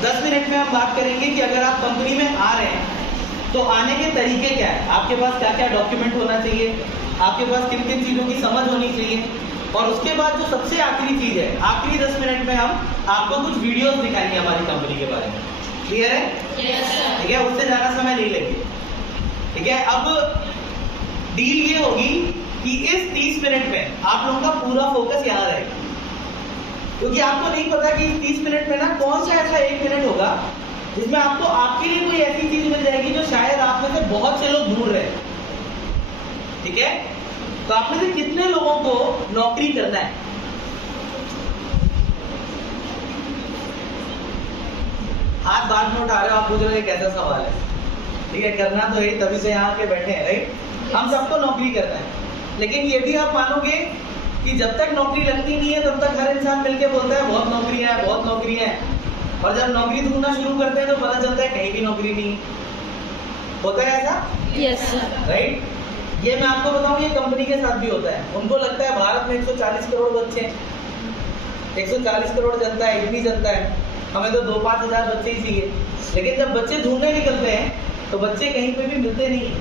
10 minute में हम बात करेंगे कि अगर आप कंपनी में आ रहे हैं तो आने के तरीके क्या है, आपके पास क्या क्या डॉक्यूमेंट होना चाहिए, आपके पास किन किन चीज़ों की समझ होनी चाहिए, और उसके बाद जो सबसे आखिरी चीज़ है, आखिरी 10 मिनट में हम आपको कुछ वीडियोस दिखाएंगे हमारी कंपनी के बारे में। क्लियर है? ठीक है, उससे ज़्यादा समय नहीं लगेगा। ठीक है, अब डील ये होगी कि इस 30 मिनट में आप लोगों का पूरा फोकस यहाँ रहेगा, क्योंकि आपको नहीं पता कि इस 30 मिनट में ना कौन सा ऐसा 1 मिनट होगा जिसमें आपको आपके लिए कोई ऐसी चीज मिल जाएगी जो शायद आप में से बहुत से लोग ढूंढ रहे हैं। ठीक है, तो आप में से कितने लोगों को नौकरी करना है? हाथ बाद में उठा रहे हो, आप पूछ रहे हैं कैसा सवाल है। ठीक है, करना तो है, तभी से यहाँ के बैठे हैं, राइट? हम सबको नौकरी करना है, लेकिन ये भी आप मानोगे कि जब तक नौकरी लगती नहीं है तब तक हर इंसान मिलके बोलता है बहुत नौकरी है, बहुत नौकरी है, और जब नौकरी ढूंढना शुरू करते हैं तो पता चलता है कहीं भी नौकरी नहीं। होता है ऐसा? Yes sir. राइट? ये मैं आपको बताऊं, ये कंपनी के साथ भी होता है। उनको लगता है भारत में 140 करोड़ बच्चे हैं, 140 करोड़ जनता है, इतनी जनता है, हमें तो 2-5 हजार बच्चे ही चाहिए। लेकिन जब बच्चे ढूंढने निकलते हैं तो बच्चे कहीं पे भी मिलते नहीं है।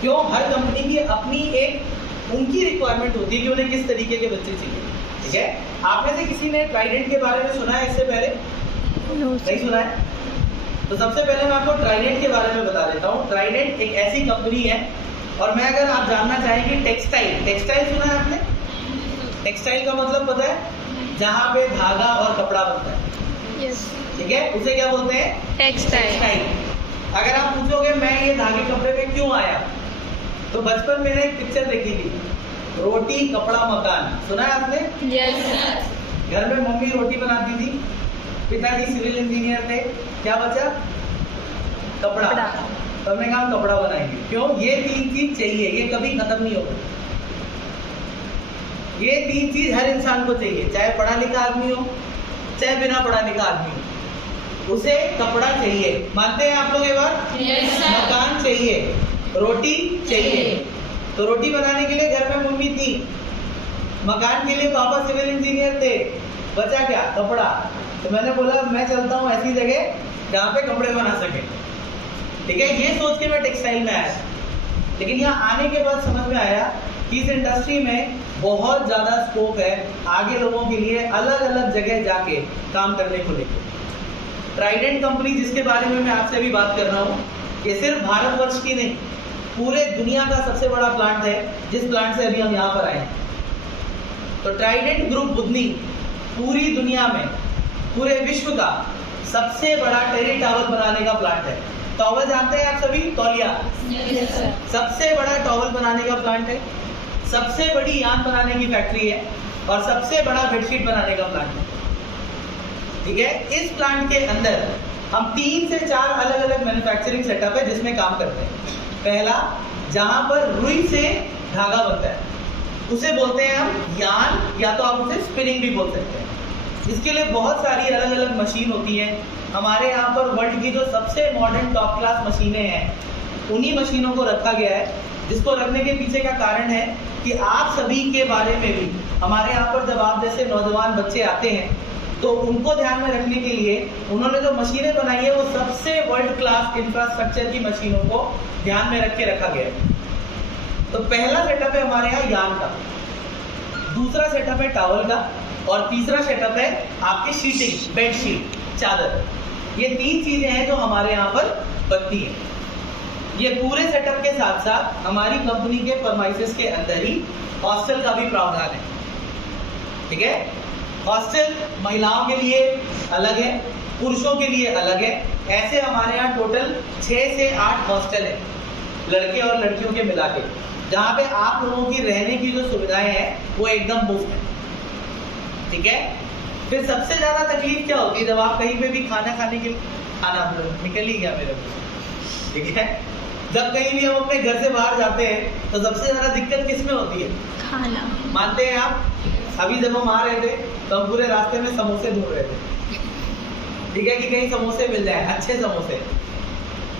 क्यों? हर कंपनी की अपनी एक उनकी रिक्वायरमेंट होती है कि उन्हें किस तरीके के बच्चे चाहिए। ठीक है, आप में से किसी ने ट्राइडेंट के बारे में सुना है इससे पहले? नहीं सुना है? तो सबसे पहले मैं आपको ट्राइडेंट के बारे में बता देता हूँ। ट्राइडेंट एक ऐसी कंपनी है, और मैं अगर आप जानना चाहें कि टेक्सटाइल सुना है आपने? टेक्सटाइल का मतलब पता है? जहाँ पे धागा और कपड़ा बनता है। यस। ठीक है, उसे क्या बोलते हैं? टेक्सटाइल। अगर आप पूछोगे मैं ये धागे कपड़े में क्यों आया, तो बचपन में एक पिक्चर देखी थी, रोटी कपड़ा मकान। सुना है आपने? यस। घर में मम्मी रोटी बनाती थी, पिताजी सिविल इंजीनियर थे, क्या बचा? कपड़ा। तो हमने कहा कपड़ा बनाएंगे। क्यों? ये 3 चीज चाहिए, ये कभी खत्म नहीं होगा। ये 3 चीज हर इंसान को चाहिए, चाहे पढ़ा लिखा आदमी हो, चाहे बिना पढ़ा लिखा आदमी हो, उसे कपड़ा चाहिए। मानते हैं आप लोग ये बात? Yes sir. मकान चाहिए, रोटी चाहिए। तो रोटी बनाने के लिए घर में मम्मी थी, मकान के लिए पापा सिविल इंजीनियर थे, बचा क्या? कपड़ा। तो मैंने बोला मैं चलता हूँ ऐसी जगह जहाँ पे कपड़े बना सके। ठीक है, ये सोच के मैं टेक्सटाइल में आया। लेकिन यहाँ आने के बाद समझ में आया कि इस इंडस्ट्री में बहुत ज्यादा स्कोप है आगे लोगों के लिए, अलग अलग जगह जाके काम करने को लेकर। ट्राइडेंट कंपनी जिसके बारे में मैं आपसे अभी बात कर रहा हूँ, ये सिर्फ भारतवर्ष की नहीं, पूरे दुनिया का सबसे बड़ा प्लांट है, जिस प्लांट से अभी हम यहाँ पर आए हैं। तो ट्राइडेंट ग्रुप बुधनी पूरी दुनिया में, पूरे विश्व का सबसे बड़ा टेरी टॉवल बनाने का प्लांट है। टॉवल जानते हैं आप सभी? तौलिया। Yes sir. सबसे बड़ा टॉवल बनाने का प्लांट है, सबसे बड़ी यान बनाने की फैक्ट्री है, और सबसे बड़ा बेडशीट बनाने का प्लांट है। ठीक है, इस प्लांट के अंदर हम 3 से 4 अलग अलग मैन्युफैक्चरिंग सेटअप है जिसमें काम करते हैं। पहला, जहां पर रुई से धागा बनता है, उसे बोलते हैं हम यान, या तो आप उसे स्पिनिंग भी बोल सकते हैं। इसके लिए बहुत सारी अलग अलग मशीन होती हैं। हमारे यहाँ पर वर्ल्ड की जो सबसे मॉडर्न टॉप क्लास मशीनें हैं, उन्हीं मशीनों को रखा गया है, जिसको रखने के पीछे का कारण है कि आप सभी के बारे में भी, हमारे यहाँ पर जब आप जैसे नौजवान बच्चे आते हैं तो उनको ध्यान में रखने के लिए उन्होंने जो मशीनें बनाई है वो सबसे वर्ल्ड क्लास इंफ्रास्ट्रक्चर की मशीनों को ध्यान में रख के रखा गया है। तो पहला सेटअप है हमारे यहाँ यान का, दूसरा सेटअप है टॉवल का, और तीसरा सेटअप है आपकी शीटिंग, बेडशीट, चादर। ये 3 चीजें हैं जो हमारे यहाँ पर बनती हैं। ये पूरे सेटअप के साथ साथ हमारी कंपनी के फर्माइसेस के अंदर ही हॉस्टल का भी प्रावधान है। ठीक है, हॉस्टल महिलाओं के लिए अलग है, पुरुषों के लिए अलग है। ऐसे हमारे यहाँ टोटल 6 से 8 हॉस्टल है, लड़के और लड़कियों के मिला के, जहाँ पे आप लोगों की रहने की जो सुविधाएं हैं वो एकदम मुफ्त है। ठीक है, फिर सबसे ज्यादा तकलीफ क्या होती है जब आप कहीं पे भी खाना खाने के लिए, खाना निकल ही गया मेरे को। ठीक है, जब कहीं भी हम अपने घर से बाहर जाते हैं तो सबसे ज्यादा दिक्कत किसमें होती है? खाना। मानते हैं आप? अभी जब हम आ रहे थे तो हम पूरे रास्ते में समोसे ढूंढ रहे थे। ठीक है, कि कहीं समोसे मिल जाए, अच्छे समोसे।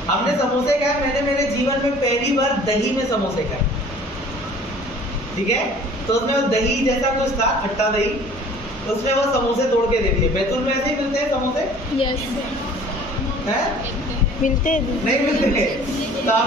हमने समोसे खाए, मैंने मेरे जीवन में पहली बार दही में समोसे खाए। ठीक है, तो उसमें वो दही जैसा कुछ था, खट्टा दही, उसमें वो समोसे तोड़ के दे दिए। बैतूल में ऐसे ही मिलते हैं समोसे। यस हैं? मिलते हैं नहीं मिलते तो आप